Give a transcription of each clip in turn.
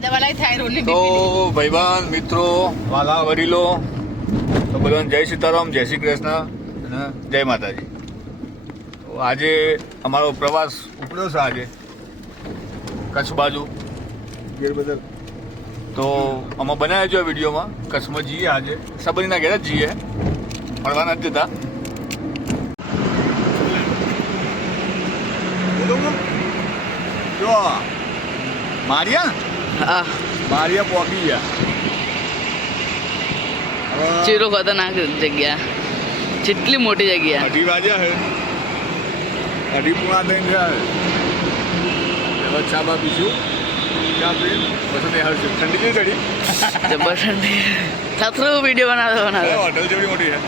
તો ભાઈબંધ મિત્રો વાલા વડીલો તો બધાને જય સીતારામ, જય શ્રી કૃષ્ણ અને જય માતાજી. તો આજે અમારો પ્રવાસ ઉપડ્યો છે આજે કચ્છ બાજુ ગેરબદલ. તો આમાં બનાવ્યો છે વિડીયોમાં. કચ્છમાં જઈએ આજે, સબરીના ઘેર જ જઈએ, મળવા નથી જતા. જો મારિયા મારિયા પોકી ગયા. ચીરો ખતરનાક જગ્યા, જેટલી મોટી જગ્યા. 2:30 વાગ્યા હે, 2:30 પૂણા થઈને ગયા હે. ચા બા પીશું, ચા પી પછી ને હરશે. ઠંડી જેવી ચડી જબર ઠંડી. સતરો વિડીયો બનાવે હોટલ જેવડી મોટી છે,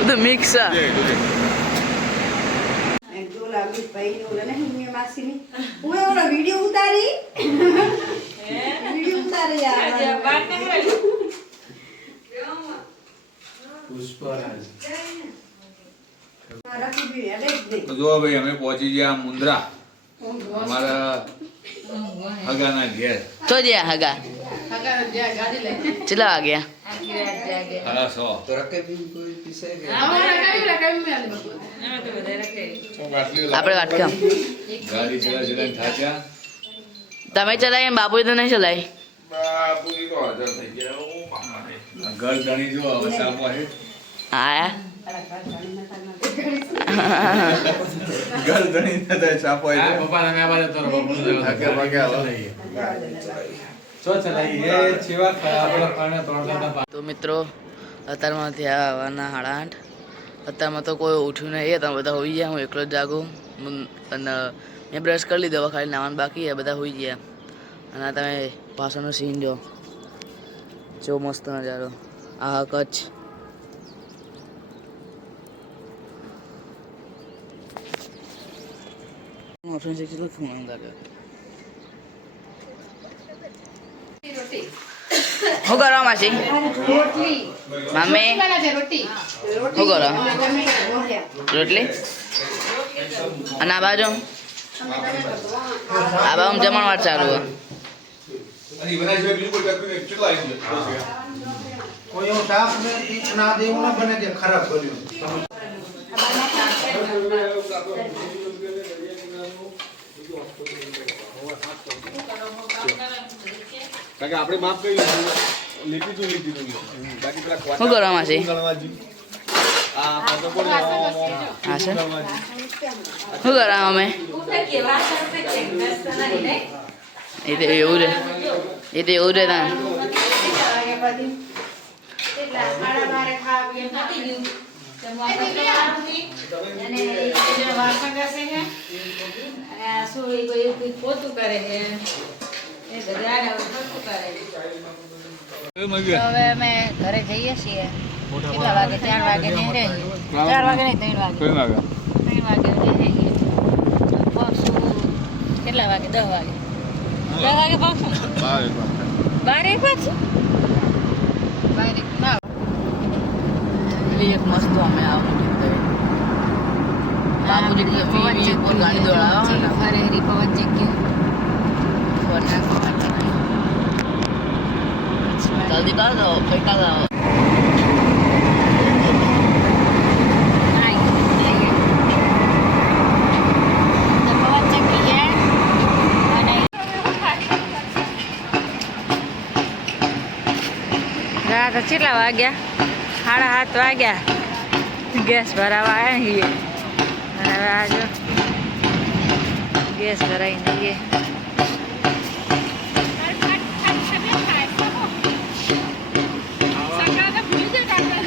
બધું મિક્સ છે. वीडियो उतारी वीडियो उतारे यार જો ભાઈ અમે પહોંચી ગયા મુંદ્રા, અમારા હગાના ઘેર. તો જ્યાં હગા ચલા ગયા. 1:30. આપણે વાત કામ ગાડી ચલા થાક્યા. તમે ચલાવી બાપુ તો નહીં ચલાવી. બાપુજી તો હાજર થઈ ગયા. ઘર ગણી જો હવે સાપો હે આયા ઘર ગણી નતા સાપો હે. પપ્પા તમે આ બાજુ તોરો બાપુ થાક્યા ભાગ્યા ચો ચલાઈ એ છેવા આપણે પાણે તોડતા. તો મિત્રો અત્યારમાં થયા હવાના 8:30. અત્યારમાં તો કોઈ ઉઠ્યું નહીં, તમે બધા હોઈ ગયા, હું એકલો જ જાગું. અને મેં બ્રશ કરી લીધો, ખાલી નાવાનું બાકી છે. બધા હોઈ ગયા. અને આ તમે પાછળનો સીન જો, જો મસ્ત નજારો. આ કચ્છ. શું કરો માસી? મમ્મી શું કરો? રોટલી. અને આ બાજુ જમણવાર ચાલુ હોય. કોઈ એવું શાક ના દેવું ના બને કે ખરાબ કર્યું. આપણે માફ કરી લીધું બાકી પેલા શું કરો માસી? આ હા છે. શું કરો અમે? એ તો એવું રે, એ તો એવું રે. હવે અમે ઘરે જઈએ છીએ. કેટલા વાગે? 4 વાગે નીકળે. 4 વાગે નહીં, 3 વાગે. 3 વાગે જઈએ. પહોંચશું કેટલા વાગે? 10 વાગે. 10 વાગે પહોંચશું. 12 પહોંચશું. 12 ના એક મસ્ત અમે આવું બાપુજી ગાડી દોડાવો ફરે હરી પવન જગ્યા જલ્દી કર દો, પૈસા દો. કેટલા વાગ્યા? 7:30 વાગ્યા. ગેસ ભરાવા આવ્યા છીએ. અને હવે આજો ગેસ ભરાઈને જઈએ.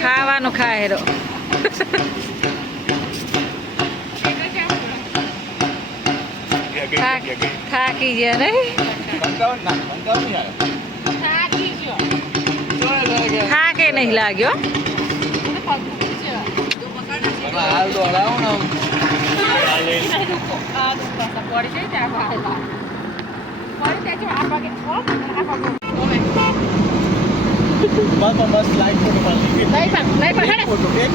ખાવાનું ખાય હેરો. થાકી ગયા નહીં? થાકે નહીં લાગ્યો. હાલ દોડાવો ને બસ લાઈટ ફોટો પાડી ફોટો એક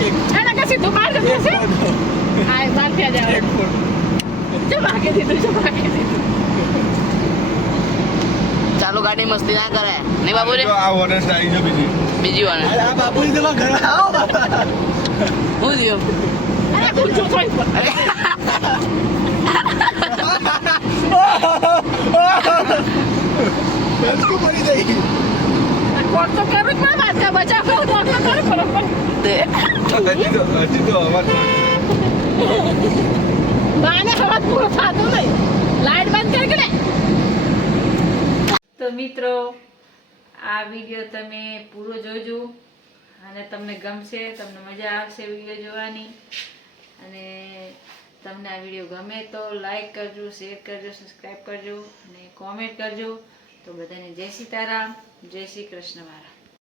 ચાલુ ગાડી મસ્તી ના કરે નહીં બાબુ રે જો આ ઓરેન્જ આવી છે બીજી બીજી વાર આ બાપુ જમા ઘર આવો હું થયું અરે પૂછો થોડી બેસકું પડી જઈ કોક તો કરું જ વાત કા બચાવ કરું તો આટલા કરું બરોબર તે હજી તો અવાજ બાને હવા પૂરો થતો નહીં લાઈટ બંધ કરી કે લે તો મિત્રો આ વિડિયો તમે પૂરો જોજો અને તમને ગમશે તમને મજા આવશે વિડિયો જોવાની અને તમને આ વિડિયો ગમે તો લાઈક કરજો શેર કરજો સબસ્ક્રાઇબ કરજો અને કોમેન્ટ કરજો તો બધાને જય સીતારામ જય શ્રી કૃષ્ણ વાળા